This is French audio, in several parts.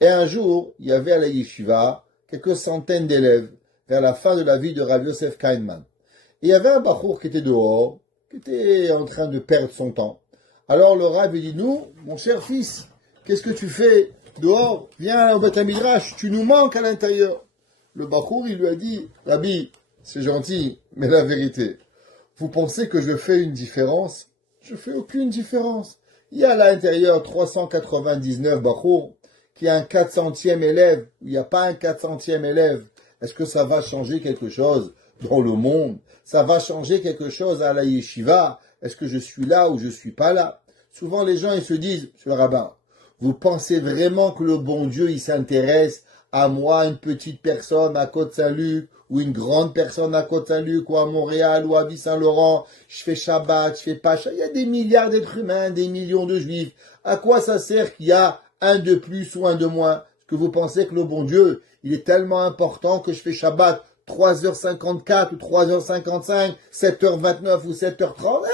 Et un jour, il y avait à la yeshiva quelques centaines d'élèves vers la fin de la vie de Rabbi Yosef Kainman. Et il y avait un bachour qui était dehors, qui était en train de perdre son temps. Alors le Rav dit, nous, mon cher fils, qu'est-ce que tu fais dehors? Viens au Beth Midrash, tu nous manques à l'intérieur. Le bachour, il lui a dit, Rabbi, c'est gentil, mais la vérité, vous pensez que je fais une différence? Je fais aucune différence. Il y a à l'intérieur 399 bachour, qui a un 400e élève, il n'y a pas un 400e élève. Est-ce que ça va changer quelque chose dans le monde? Ça va changer quelque chose à la yeshiva? Est-ce que je suis là ou je suis pas là? Souvent les gens ils se disent, monsieur le rabbin, vous pensez vraiment que le bon Dieu il s'intéresse à moi, une petite personne à Côte-Saint-Luc, ou une grande personne à Côte-Saint-Luc, ou à Montréal, ou à Ville-Saint-Laurent, je fais Shabbat, je fais Pacha, il y a des milliards d'êtres humains, des millions de juifs. À quoi ça sert qu'il y a un de plus ou un de moins? Est-ce que vous pensez que le bon Dieu, il est tellement important que je fais Shabbat 3h54 ou 3h55, 7h29 ou 7h30?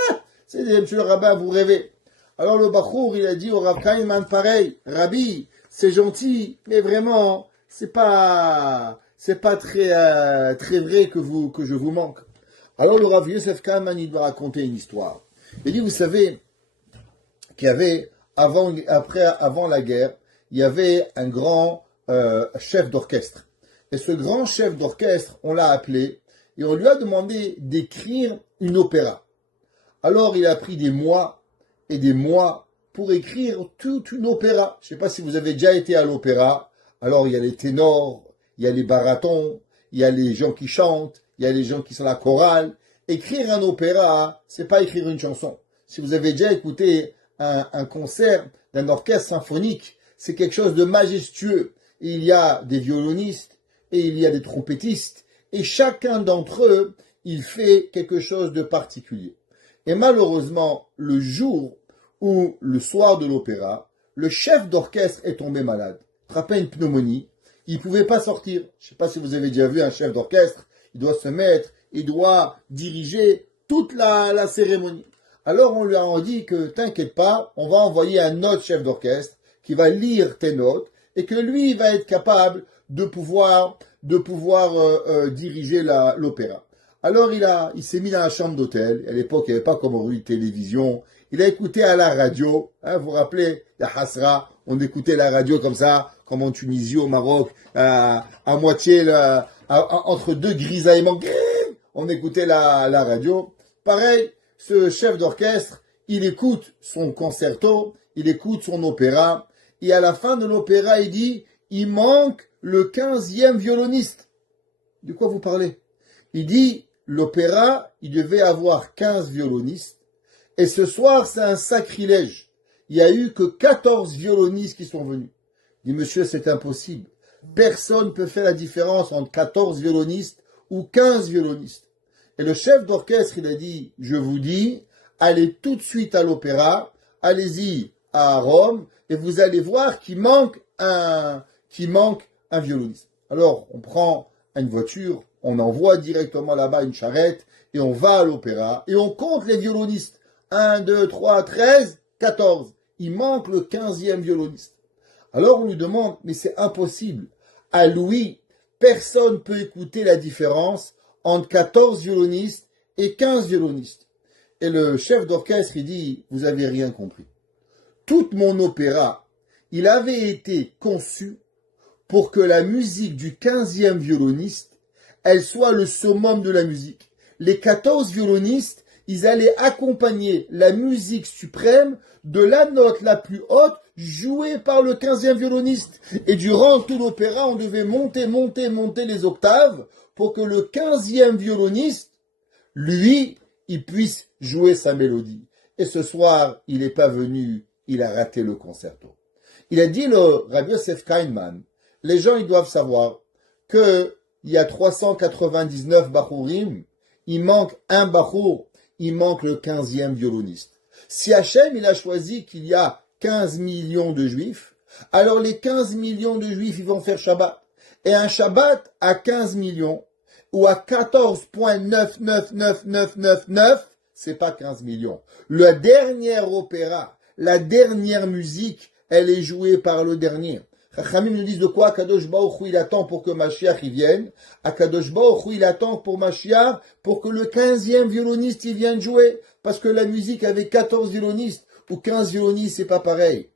Monsieur le rabbin, vous rêvez. Alors le Bachour, il a dit au Rav Kainman pareil, Rabbi, c'est gentil, mais vraiment, c'est pas très vrai que je vous manque. Alors le Rav Yosef Kainman, il doit raconter une histoire. Il dit, vous savez, qu'il y avait, avant la guerre, il y avait un grand chef d'orchestre. Et ce grand chef d'orchestre, on l'a appelé, et on lui a demandé d'écrire une opéra. Alors il a pris des mois et des mois pour écrire toute une opéra. Je ne sais pas si vous avez déjà été à l'opéra. Alors il y a les ténors, il y a les barytons, il y a les gens qui chantent, il y a les gens qui sont à la chorale. Écrire un opéra, c'est pas écrire une chanson. Si vous avez déjà écouté un concert d'un orchestre symphonique, c'est quelque chose de majestueux. Il y a des violonistes et il y a des trompettistes, et chacun d'entre eux, il fait quelque chose de particulier. Et malheureusement, le jour ou le soir de l'opéra, le chef d'orchestre est tombé malade, attrapé une pneumonie, il ne pouvait pas sortir. Je ne sais pas si vous avez déjà vu un chef d'orchestre, il doit se mettre, il doit diriger toute la cérémonie. Alors on lui a dit que t'inquiète pas, on va envoyer un autre chef d'orchestre qui va lire tes notes et que lui va être capable de pouvoir diriger l'opéra. Alors il s'est mis dans la chambre d'hôtel. À l'époque, il n'y avait pas comme rue télévision. Il a écouté à la radio. Vous vous rappelez, la Hasra, on écoutait la radio comme ça, comme en Tunisie, au Maroc, à moitié, entre deux grisaillements. On écoutait la radio. Pareil, ce chef d'orchestre, il écoute son concerto, il écoute son opéra. Et à la fin de l'opéra, il dit, il manque le 15e violoniste. De quoi vous parlez? Il dit, l'opéra, il devait avoir 15 violonistes. Et ce soir, c'est un sacrilège. Il n'y a eu que 14 violonistes qui sont venus. Il dit, monsieur, c'est impossible. Personne ne peut faire la différence entre 14 violonistes ou 15 violonistes. Et le chef d'orchestre, il a dit, je vous dis, allez tout de suite à l'opéra, allez-y à Rome, et vous allez voir qu'il manque un violoniste. Alors, on prend une voiture, on envoie directement là-bas une charrette, et on va à l'opéra, et on compte les violonistes. 1, 2, 3, 13, 14. Il manque le 15e violoniste. Alors on lui demande, mais c'est impossible. À Louis, personne ne peut écouter la différence entre 14 violonistes et 15 violonistes. Et le chef d'orchestre, il dit, vous avez rien compris. Tout mon opéra, il avait été conçu pour que la musique du 15e violoniste, elle soit le summum de la musique. Les 14 violonistes, ils allaient accompagner la musique suprême de la note la plus haute jouée par le 15e violoniste. Et durant tout l'opéra, on devait monter les octaves pour que le 15e violoniste, lui, il puisse jouer sa mélodie. Et ce soir, il n'est pas venu, il a raté le concerto. Il a dit le Rabbi Yosef Kainman, les gens ils doivent savoir qu'il y a 399 Bachurim, il manque un Bachur, il manque le 15e violoniste. Si Hachem il a choisi qu'il y a 15 millions de juifs, alors les 15 millions de juifs ils vont faire Shabbat. Et un Shabbat à 15 millions ou à 14,999999, c'est pas 15 millions. Le dernier opéra, la dernière musique, elle est jouée par le dernier. Chachamim nous disent de quoi Akadosh Baruch Hu, il attend pour que Mashiach y vienne. Akadosh Baruch Hu, il attend pour Mashiach pour que le 15e violoniste y vienne jouer. Parce que la musique avec 14 violonistes ou 15 violonistes, c'est pas pareil.